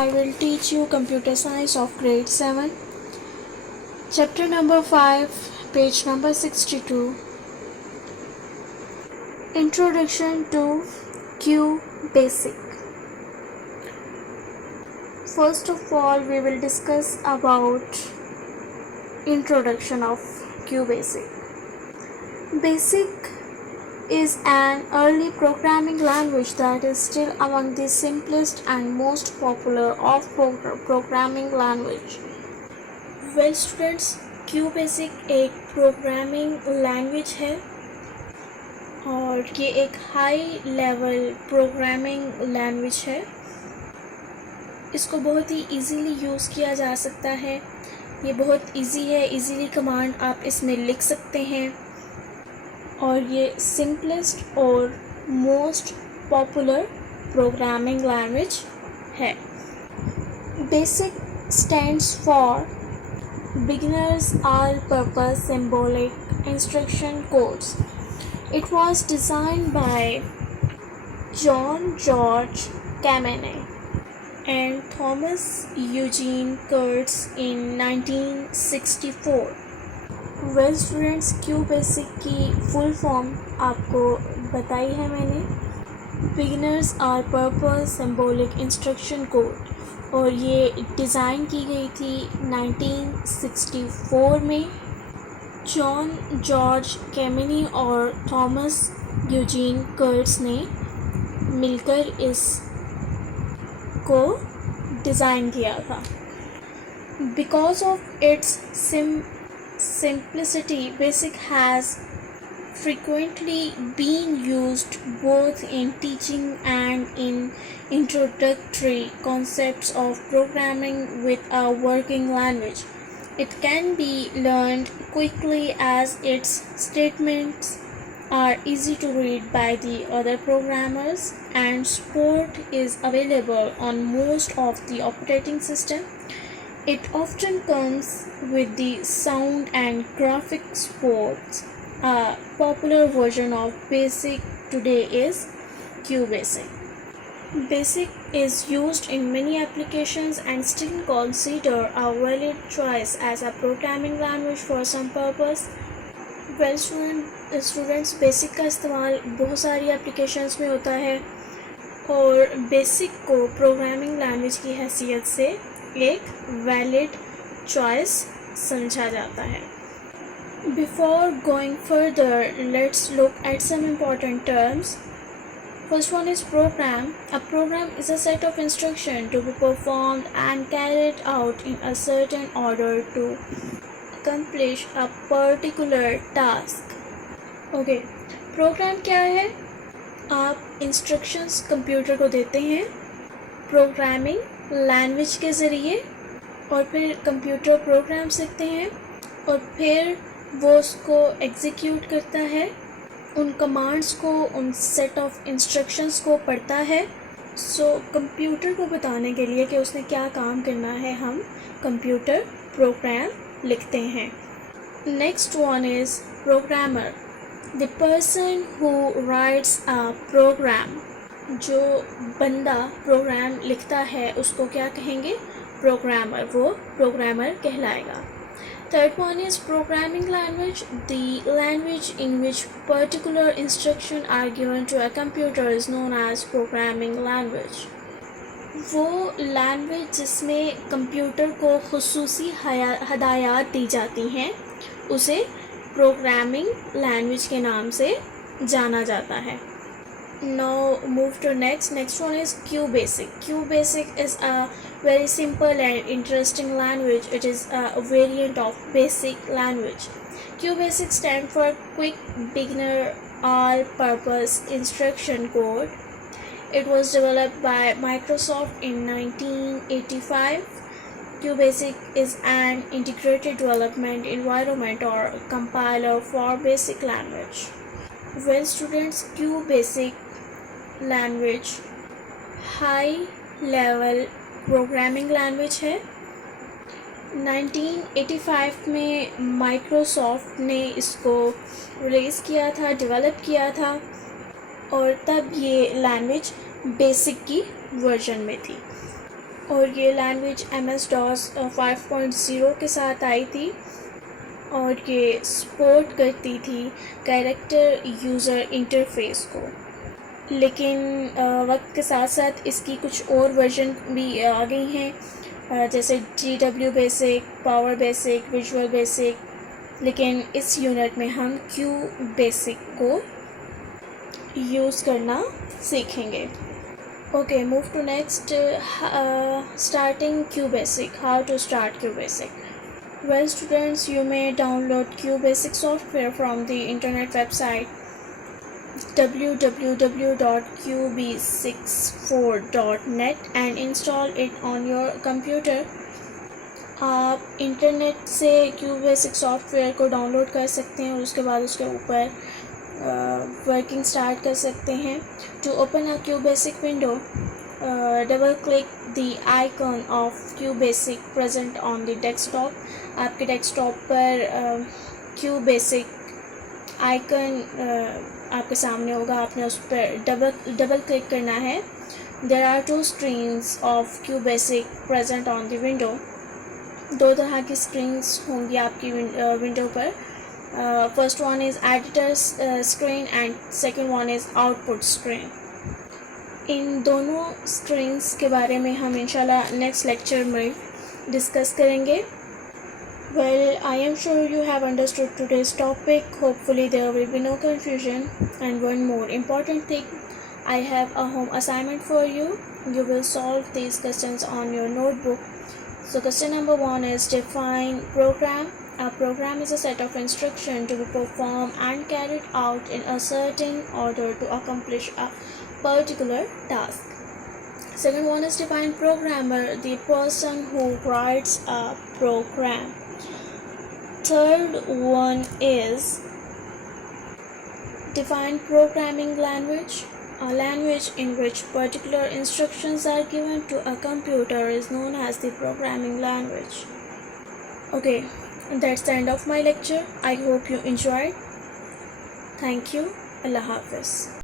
I will teach you computer science of grade 7, chapter number 5, page number 62. Introduction to QBasic. First of all, we will discuss about introduction of QBasic. Basic is an early programming language that is still among the simplest and most popular of programming language. Well students, QBasic एक programming language है और ये एक high level programming language है। इसको बहुत ही easily use किया जा सकता है। ये बहुत इजी है, इजीली कमांड आप इसमें लिख सकते हैं और ये सिंपलेस्ट और मोस्ट पॉपुलर प्रोग्रामिंग लैंग्वेज है। Basic stands for Beginners All-Purpose Symbolic Instruction Codes. It was designed by John George Kameny and Thomas Eugene Kurtz in 1964. Well students, QBasic की फुल फॉर्म आपको बताई है मैंने, Beginners All-Purpose Symbolic Instruction Code, और ये design की गई थी 1964 में। जॉन जॉर्ज कैमेनी और थॉमस यूजीन कर्ट्स ने मिलकर इस को डिज़ाइन किया था। Because of its simplicity, Basic has frequently been used both in teaching and in introductory concepts of programming with a working language. It can be learned quickly as its statements are easy to read by the other programmers, and support is available on most of the operating system. It often comes with the sound and graphic supports. A popular version of Basic today is QBasic. Basic is used in many applications and still considered a valid choice as a programming language for some purpose. Well students, Basic का इस्तेमाल बहुत सारी applications में होता है और Basic को programming language की हैसियत से एक वैलिड चॉइस समझा जाता है। Before going further, let's look at some important terms. First one is program. A program is a set of instructions to be performed and carried out in a certain order to accomplish a particular task. Okay, program क्या है? आप instructions computer को देते हैं programming language के ज़रिए और फिर कंप्यूटर प्रोग्राम सीखते हैं और फिर वो उसको एग्जीक्यूट करता है, उन कमांड्स को, उन सेट ऑफ इंस्ट्रक्शंस को पढ़ता है। कंप्यूटर को बताने के लिए कि उसने क्या काम करना है, हम कंप्यूटर प्रोग्राम लिखते हैं। Next one is programmer, the person who writes a program. जो बंदा प्रोग्राम लिखता है उसको क्या कहेंगे? प्रोग्रामर, वो प्रोग्रामर कहलाएगा। Third one is programming language. The language in which particular instructions are given to a computer is known as programming language. वो लैंग्वेज जिसमें कंप्यूटर को खुसूसी हदायत दी जाती हैं उसे प्रोग्रामिंग लैंग्वेज के नाम से जाना जाता है। Now move to next one is QBasic. QBasic is a very simple and interesting language. It is a variant of Basic language. QBasic stands for Quick Beginner All-Purpose Instruction Code. It was developed by Microsoft in 1985. QBasic is an integrated development environment or compiler for Basic language. Well students, QBasic language high level programming language है। 1985 में Microsoft ने इसको release किया था, develop किया था और तब ये लैंग्वेज बेसिक की वर्जन में थी। और ये लैंग्वेज MS-DOS 5.0 के साथ आई थी और ये सपोर्ट करती थी कैरेक्टर यूज़र इंटरफेस को। लेकिन वक्त के साथ साथ इसकी कुछ और वर्जन भी आ गई हैं, जैसे GW basic, power basic, visual basic. लेकिन इस यूनिट में हम Q बेसिक को यूज़ करना सीखेंगे। Okay, move to next. Starting QBasic. How to start QBasic? Well, students, you may download QBasic software from the internet website www.qb64.net and install it on your computer. आप internet से QBasic software को download कर सकते हैं और उसके बाद उसके ऊपर वर्किंग स्टार्ट कर सकते हैं। To open a QBasic window, double click the icon of QBasic present on the desktop. आपके डेस्कटॉप पर QBasic आइकन आपके सामने होगा, आपने उस पर डबल क्लिक करना है। There are two screens of QBasic present on the window. दो तरह की स्क्रीन्स होंगी आपकी विंडो पर। First one is editor's screen and second one is output screen. इन दोनों स्क्रीन्स के बारे में हम इंशाल्लाह नेक्स्ट लेक्चर में डिस्कस करेंगे। Well, I am sure you have understood today's topic. Hopefully there will be no confusion. And one more important thing, I have a home assignment for you. You will solve these questions on your notebook. So question number 1 is define program. A program is a set of instructions to be performed and carried out in a certain order to accomplish a particular task. Second one is define programmer, the person who writes a program. Third one is define programming language. A language in which particular instructions are given to a computer is known as the programming language. Okay, that's the end of my lecture. I hope you enjoyed. Thank you. Allah Hafiz.